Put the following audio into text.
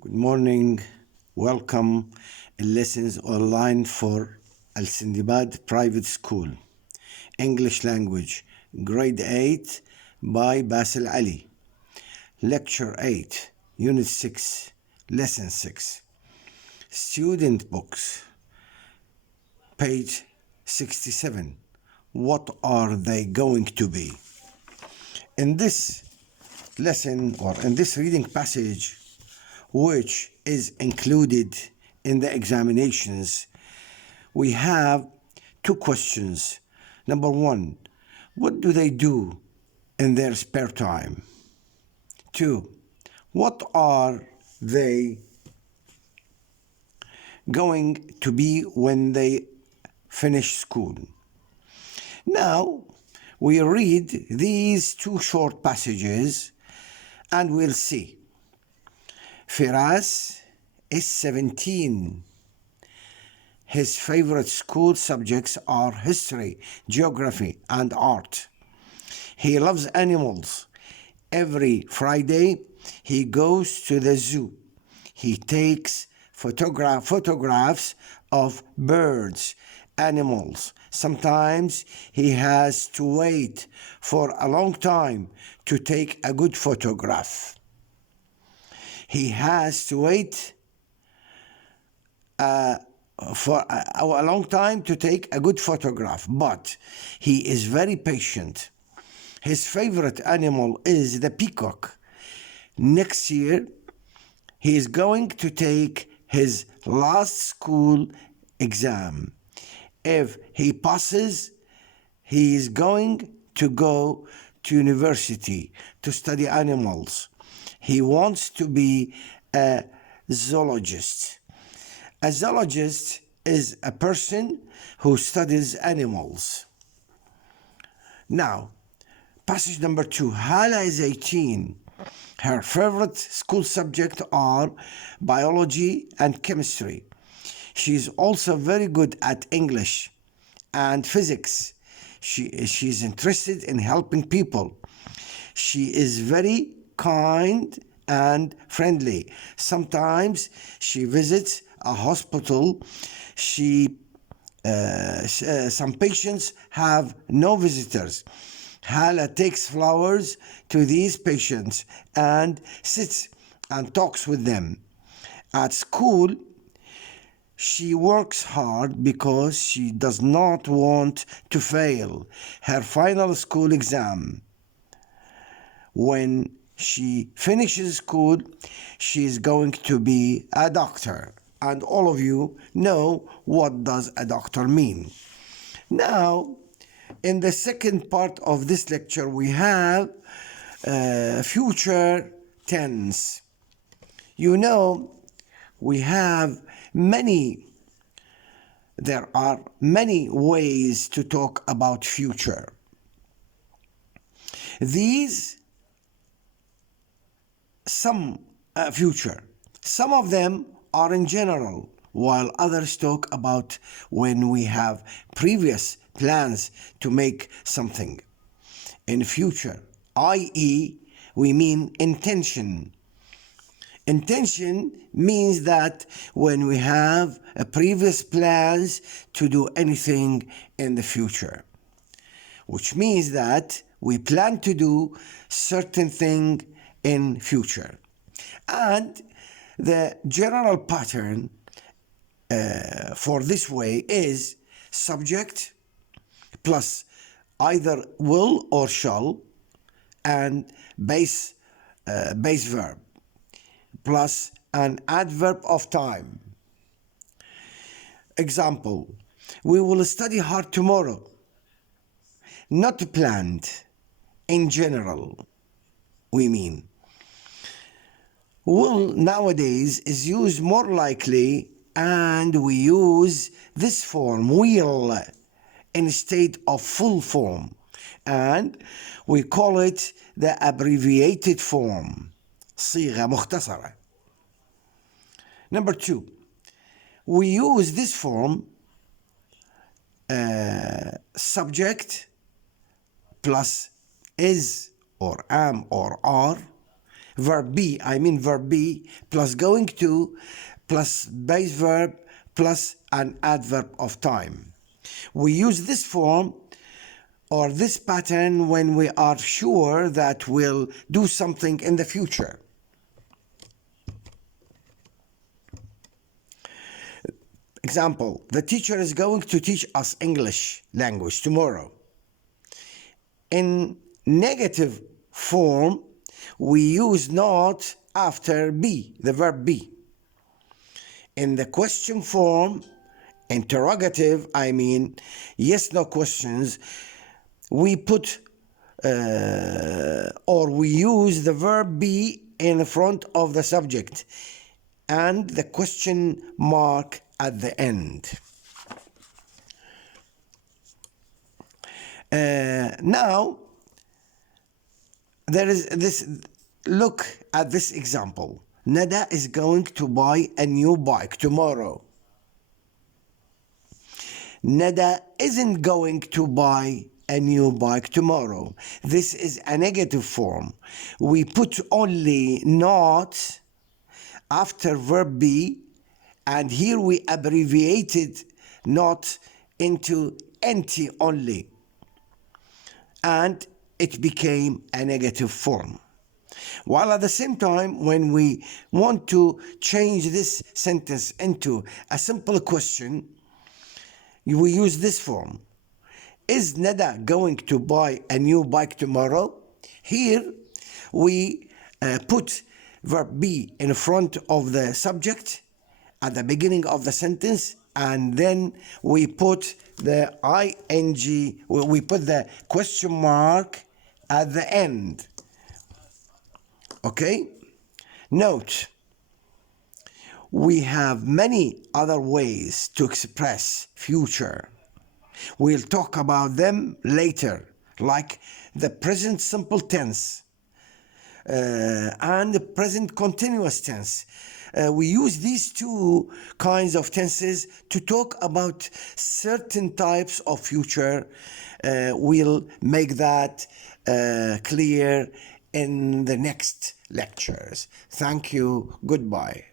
Good morning. Welcome in lessons online for Al Sindibad Private School. English language, grade 8 by Basil Ali. Lecture 8, Unit 6, Lesson 6. Student books, page 67. What are they going to be? In this lesson or in this reading passage, which is included in the examinations, we have two questions. Number one, what do they do in their spare time? Two, what are they going to be when they finish school? Now, we read these two short passages and we'll see. Firas is 17. His favorite school subjects are history, geography, and art. He loves animals. Every Friday, he goes to the zoo. He takes photographs of birds, animals. Sometimes he has to wait for a long time to take a good photograph. He has to wait for a long time to take a good photograph, but he is very patient. His favorite animal is the peacock. Next year, he is going to take his last school exam. If he passes, he is going to go to university to study animals. He wants to be a zoologist. A zoologist is a person who studies animals. Now, passage number 2. Hala is 18. Her favorite school subjects are biology and chemistry. She is also very good at English and physics. She's interested in helping people. She is very kind and friendly. Sometimes she visits a hospital. Some patients have no visitors. Hala takes flowers to these patients and sits and talks with them. At school, she works hard because she does not want to fail her final school exam. When she finishes school, she is going to be a doctor. And all of you know what does a doctor mean. Now, in the second part of this lecture, we have future tense. You know, there are many ways to talk about future. Some of them are in general, while others talk about when we have previous plans to make something. In future, i.e., we mean intention. Intention means that when we have previous plans to do anything in the future, which means that we plan to do certain thing in future. And the general pattern for this way is subject plus either will or shall and base verb plus an adverb of time. Example, we will study hard tomorrow. Not planned, in general, we mean. Will nowadays is used more likely, and we use this form, will, instead of full form, and we call it the abbreviated form, صيغة مختصرة. Number 2, we use this form subject plus is or am or are verb be, verb be plus going to plus base verb plus an adverb of time. We use this form or this pattern when we are sure that we'll do something in the future. Example, the teacher is going to teach us English language tomorrow. In negative form, we use not after be, the verb be. In the question form, interrogative, yes, no questions, we put or we use the verb be in front of the subject and the question mark at the end. Now, there is this, look at this example. Nada is going to buy a new bike tomorrow. Nada isn't going to buy a new bike tomorrow. This is a negative form. We put only not after verb be, and here we abbreviated not into nt only, and it became a negative form. While at the same time, when we want to change this sentence into a simple question, we use this form. Is Nada going to buy a new bike tomorrow? Here we put verb be in front of the subject at the beginning of the sentence, and then we put the ing, we put the question mark at the end. Okay? Note, we have many other ways to express future. We'll talk about them later, like the present simple tense and the present continuous tense. We use these two kinds of tenses to talk about certain types of future. We'll make that clear in the next lectures. Thank you. Goodbye.